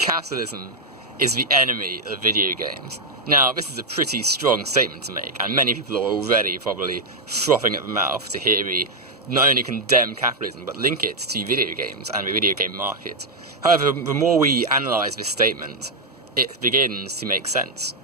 capitalism is the enemy of video games. Now, this is a pretty strong statement to make, and many people are already probably frothing at the mouth to hear me not only condemn capitalism, but link it to video games and the video game market. However, the more we analyse this statement, it begins to make sense.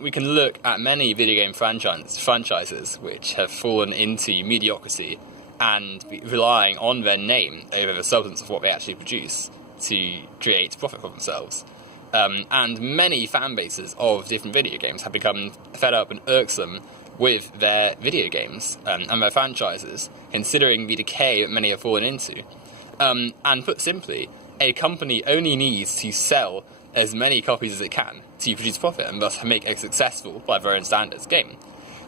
We can look at many video game franchises which have fallen into mediocrity and relying on their name over the substance of what they actually produce to create profit for themselves. And many fan bases of different video games have become fed up and irksome with their video games and their franchises, considering the decay that many have fallen into. And put simply, a company only needs to sell as many copies as it can to produce profit and thus make a successful, by their own standards, game.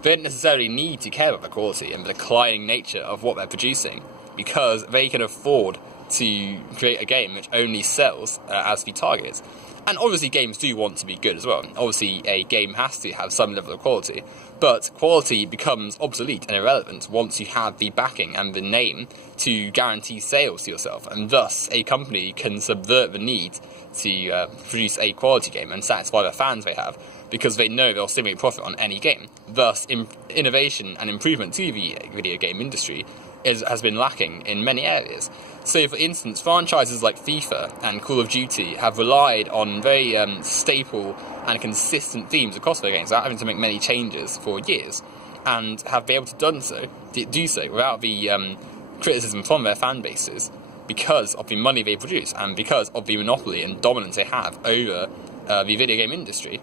They don't necessarily need to care about the quality and the declining nature of what they're producing, because they can afford to create a game which only sells as the target. And obviously games do want to be good as well. Obviously a game has to have some level of quality, but quality becomes obsolete and irrelevant once you have the backing and the name to guarantee sales to yourself, and thus a company can subvert the need to produce a quality game and satisfy the fans they have, because they know they'll still make profit on any game. Thus, innovation and improvement to the video game industry has been lacking in many areas. So, for instance, franchises like FIFA and Call of Duty have relied on very staple and consistent themes across their games without having to make many changes for years, and have been able to do so without the criticism from their fan bases, because of the money they produce and because of the monopoly and dominance they have over the video game industry.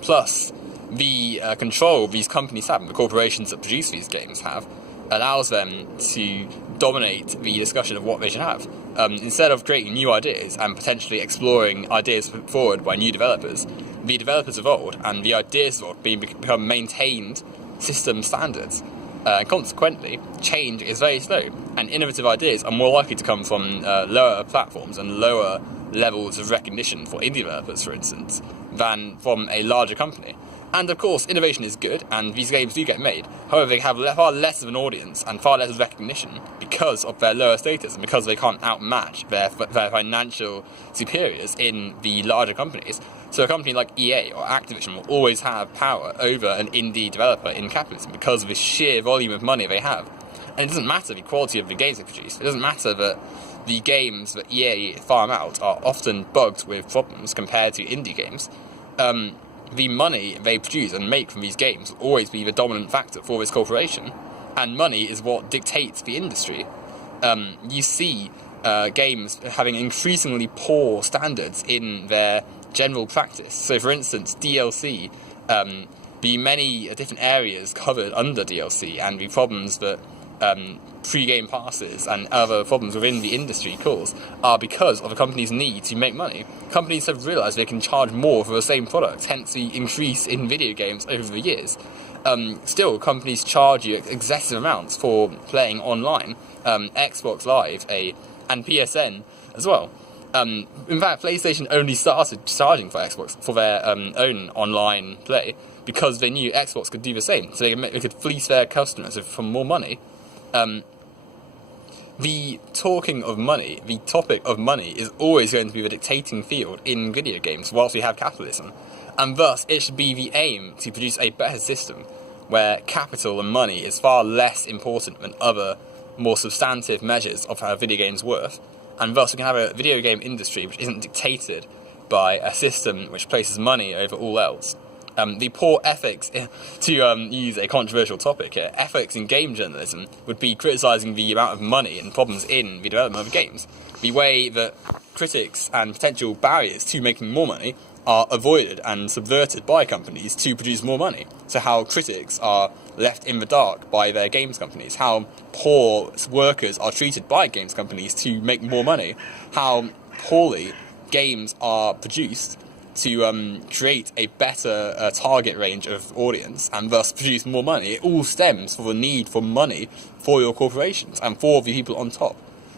Plus, the control these companies have, and the corporations that produce these games have, allows them to dominate the discussion of what they should have. Instead of creating new ideas and potentially exploring ideas put forward by new developers, the developers of old and the ideas of old become maintained system standards. Consequently, change is very slow, and innovative ideas are more likely to come from lower platforms and lower levels of recognition for indie developers, for instance, than from a larger company. And of course, innovation is good, and these games do get made. However, they have far less of an audience and far less of recognition because of their lower status and because they can't outmatch their financial superiors in the larger companies. So a company like EA or Activision will always have power over an indie developer in capitalism because of the sheer volume of money they have. And it doesn't matter the quality of the games they produce. It doesn't matter that the games that EA farm out are often bugged with problems compared to indie games. The money they produce and make from these games will always be the dominant factor for this corporation, and money is what dictates the industry. You see games having increasingly poor standards in their general practice. So, for instance, DLC, the many different areas covered under DLC and the problems that pre-game passes and other problems within the industry cause are because of a company's need to make money. Companies have realised they can charge more for the same product, hence the increase in video games over the years. Still, companies charge you excessive amounts for playing online, Xbox Live and PSN as well. In fact, PlayStation only started charging for Xbox for their own online play because they knew Xbox could do the same, so they could fleece their customers for more money. The talking of money, the topic of money, is always going to be the dictating field in video games whilst we have capitalism, and thus it should be the aim to produce a better system where capital and money is far less important than other more substantive measures of how a video game's worth, and thus we can have a video game industry which isn't dictated by a system which places money over all else. The poor ethics, to use a controversial topic here, ethics in game journalism would be criticising the amount of money and problems in the development of games. The way that critics and potential barriers to making more money are avoided and subverted by companies to produce more money. So how critics are left in the dark by their games companies, how poor workers are treated by games companies to make more money, how poorly games are produced to create a better target range of audience and thus produce more money. It all stems from the need for money for your corporations and for the people on top.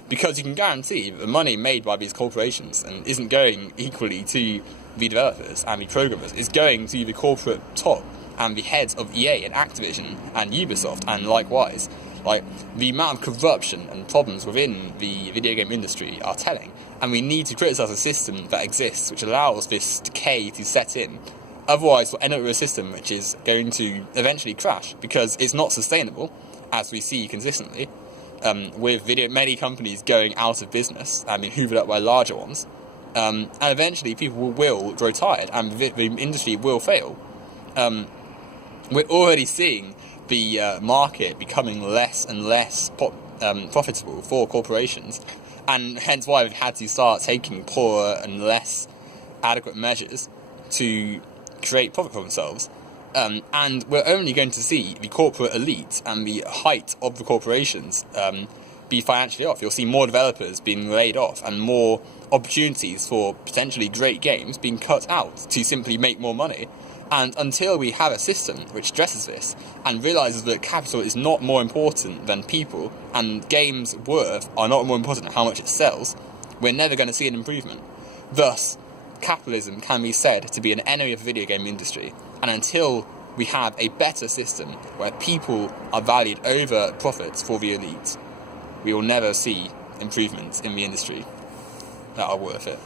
Because you can guarantee that the money made by these corporations and isn't going equally to the developers and the programmers, is going to the corporate top and the heads of EA and Activision and Ubisoft and likewise. Like, the amount of corruption and problems within the video game industry are telling, and we need to criticise a system that exists which allows this decay to set in. Otherwise, we'll end up with a system which is going to eventually crash, because it's not sustainable, as we see consistently, with many companies going out of business, hoovered up by larger ones. And eventually people will grow tired, and the industry will fail. We're already seeing the market becoming less and less profitable for corporations, and hence why we've had to start taking poorer and less adequate measures to create profit for themselves. And we're only going to see the corporate elite and the height of the corporations be financially off. You'll see more developers being laid off, and more opportunities for potentially great games being cut out to simply make more money. And until we have a system which addresses this and realises that capital is not more important than people, and games' worth are not more important than how much it sells, we're never going to see an improvement. Thus, capitalism can be said to be an enemy of the video game industry, and until we have a better system where people are valued over profits for the elite, we will never see improvements in the industry that are worth it.